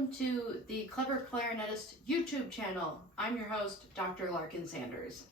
welcome to the Clever Clarinetist YouTube channel. I'm your host, Dr. Larkin Sanders.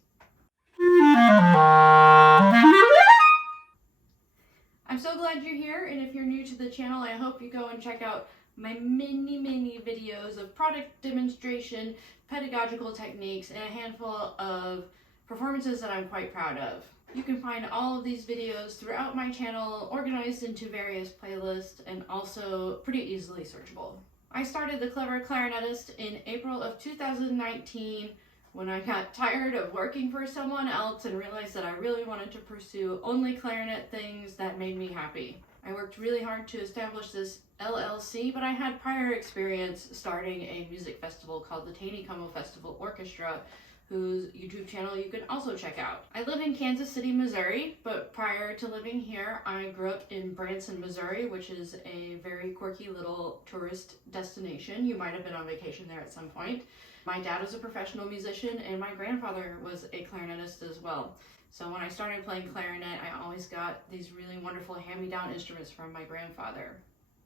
I'm so glad you're here, and if you're new to the channel, I hope you go and check out my many videos of product demonstration, pedagogical techniques, and a handful of performances that I'm quite proud of. You can find all of these videos throughout my channel, organized into various playlists, and also pretty easily searchable. I started the Clever Clarinetist in April of 2019 when I got tired of working for someone else and realized that I really wanted to pursue only clarinet things that made me happy. I worked really hard to establish this LLC, but I had prior experience starting a music festival called the Taney Como Festival Orchestra, whose YouTube channel you can also check out. I live in Kansas City, Missouri, but prior to living here, I grew up in Branson, Missouri, which is a very quirky little tourist destination. You might have been on vacation there at some point. My dad was a professional musician, and my grandfather was a clarinetist as well. So when I started playing clarinet, I always got these really wonderful hand-me-down instruments from my grandfather.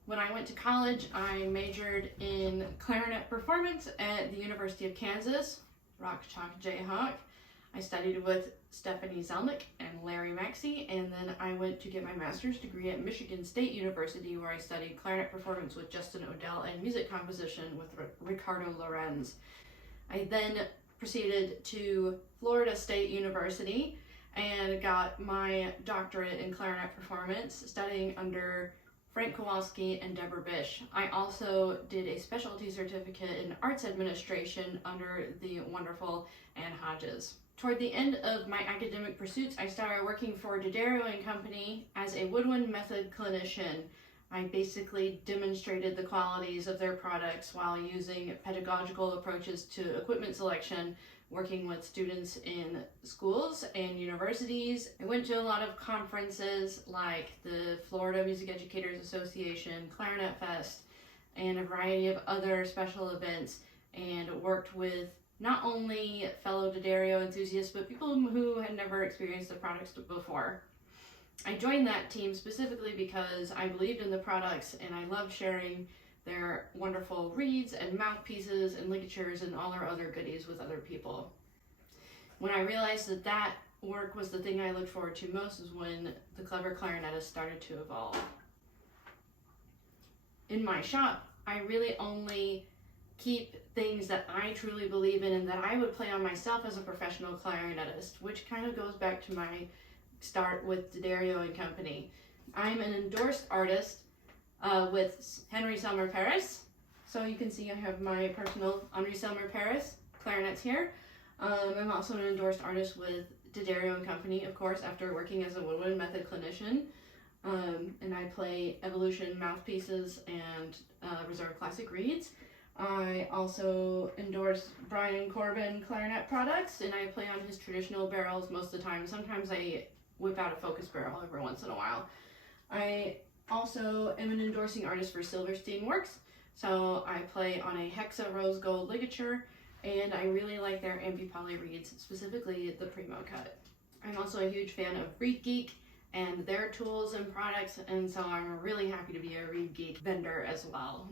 When I went to college, I majored in clarinet performance at the University of Kansas, Rock Chalk Jayhawk. I studied with Stephanie Zelnick and Larry Maxey, and then I went to get my master's degree at Michigan State University, where I studied clarinet performance with Justin Odell and music composition with Ricardo Lorenz. I then proceeded to Florida State University and got my doctorate in clarinet performance, studying under Frank Kowalski and Deborah Bish. I also did a specialty certificate in arts administration under the wonderful Ann Hodges. Toward the end of my academic pursuits, I started working for D'Addario & Company as a woodwind method clinician. I basically demonstrated the qualities of their products while using pedagogical approaches to equipment selection, working with students in schools and universities. I went to a lot of conferences like the Florida Music Educators Association, Clarinet Fest, and a variety of other special events, and worked with not only fellow D'Addario enthusiasts, but people who had never experienced the products before. I joined that team specifically because I believed in the products, and I loved sharing their wonderful reeds and mouthpieces and ligatures and all our other goodies with other people. When I realized that that work was the thing I looked forward to most is when the Clever Clarinetist started to evolve. In my shop, I really only keep things that I truly believe in and that I would play on myself as a professional clarinetist, which kind of goes back to my start with D'Addario & Company. I'm an endorsed artist with Henry Selmer Paris. So you can see I have my personal Henry Selmer Paris clarinets here. I'm also an endorsed artist with D'Addario & Company, of course, after working as a woodwind method clinician. And I play Evolution mouthpieces and Reserve Classic reeds. I also endorse Brian Corbin clarinet products, and I play on his traditional barrels most of the time. Sometimes I whip out a focus barrel every once in a while. I also am an endorsing artist for Silverstein Works, so I play on a Hexa Rose Gold ligature, and I really like their Ambi-Poly reeds, specifically the Primo cut. I'm also a huge fan of Reed Geek and their tools and products, and so I'm really happy to be a Reed Geek vendor as well.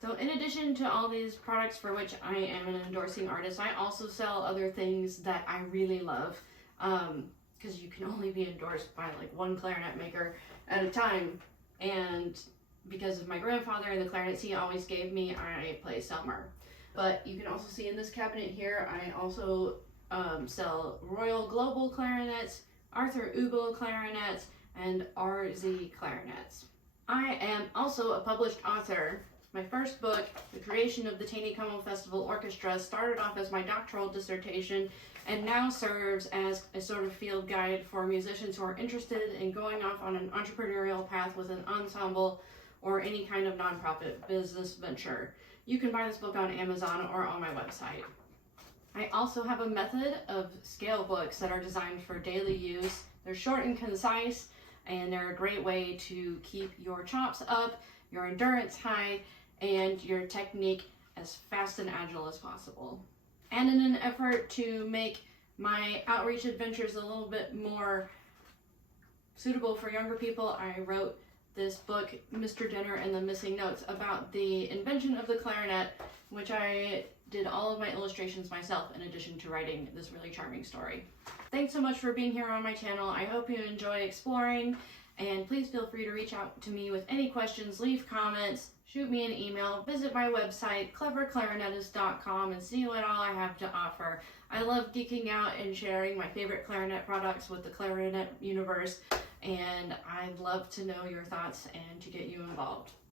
So in addition to all these products for which I am an endorsing artist, I also sell other things that I really love, because you can only be endorsed by like one clarinet maker at a time, and because of my grandfather and the clarinets he always gave me, I play Selmer. But you can also see in this cabinet here, I also sell Royal Global clarinets, Arthur Ugel clarinets, and RZ clarinets. I am also a published author. My first book, The Creation of the Taney Como Festival Orchestra, started off as my doctoral dissertation and now serves as a sort of field guide for musicians who are interested in going off on an entrepreneurial path with an ensemble or any kind of nonprofit business venture. You can buy this book on Amazon or on my website. I also have a method of scale books that are designed for daily use. They're short and concise, and they're a great way to keep your chops up, your endurance high, and your technique as fast and agile as possible. And in an effort to make my outreach adventure is a little bit more suitable for younger people, I wrote this book, Mr. Dinner and the Missing Notes, about the invention of the clarinet, which I did all of my illustrations myself in addition to writing this really charming story. Thanks so much for being here on my channel. I hope you enjoy exploring, and please feel free to reach out to me with any questions, leave comments, shoot me an email, visit my website, cleverclarinetist.com, and see what all I have to offer. I love geeking out and sharing my favorite clarinet products with the clarinet universe, and I'd love to know your thoughts and to get you involved.